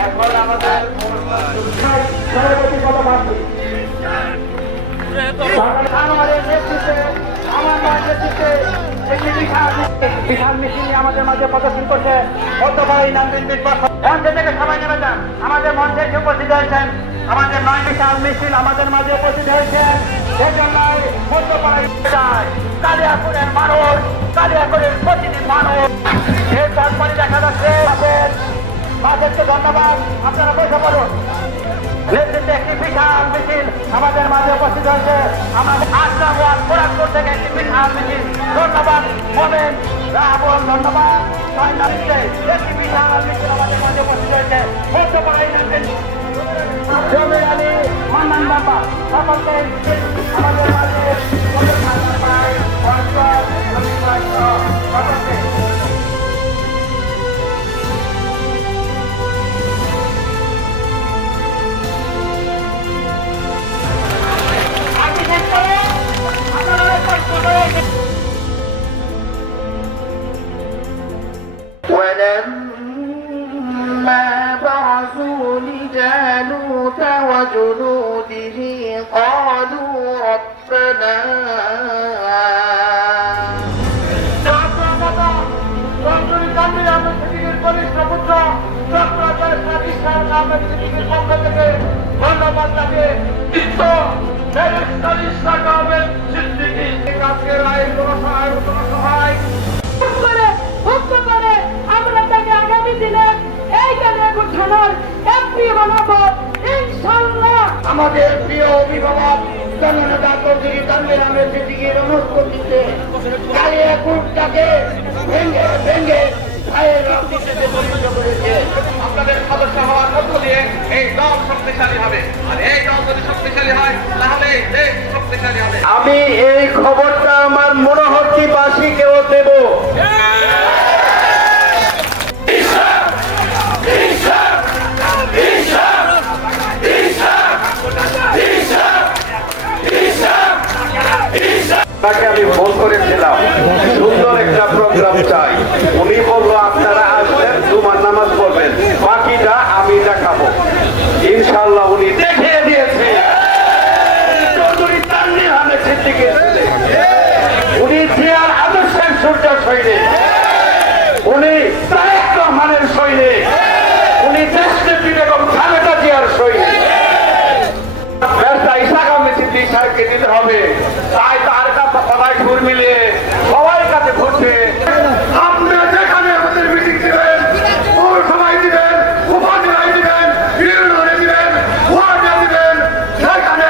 এখন আমাদের আমাদের মাঝে প্রদর্শন করছে থেকে সবাই নেমে যান আমাদের মঞ্চে এসে উপস্থিত হয়েছেন। আমাদের নয় বিশাল মিছিল আমাদের মাঝে উপস্থিত হয়েছে সেজন্য মধ্যপাড়ায় যায় কালিয়াপুরের মানুষ কালিয়াপুরের প্রতিটি মানুষ। এর তারপরে দেখা যাচ্ছে তাদেরকে ধন্যবাদ। আপনারা বসে পড়ুন। নেতৃত্বে একটি বিশাল মিছিল আমাদের মাঝে উপস্থিত হয়েছে। আমাদের ওয়ার্ড কোরাকপুর থেকে একটি বিশাল মিছিল। ধন্যবাদ, মোমেন, রাহুল, ধন্যবাদ। وجنوده قالوا ربنا ধন্যবাদ তাকে আমাদের প্রিয় অভিভাবক জননেতা চৌধুরী তানভীর আহমেদ ভেঙে ভেঙে আপনাদের হওয়ার দিয়ে এই শক্তিশালী হবে। এই দল যদি শক্তিশালী হয় শক্তিশালী হবে। আমি এই খবরটা আমার মনোহরটি তাকে আমি ফোন করেছিলাম। সুন্দর একটা প্রোগ্রাম চাই। উনি বলল, আপনারা আসবেন, জুমার নামাজ পড়বেন। বাকিটা আমি দেখাবো। ইনশাল্লাহ উনি দেখিয়ে দিয়েছে। দিতে হবে। তাই কাছে মিলিয়ে সবাই কাছে ঘুরছে আপনারা যেখানে আমাদের মিটিং দিবেন পৌরসভায় দিবেন উপজেলায় দিবেন ইউনিয়নে দিবেন ওয়ার্ডে দিবেন সেখানে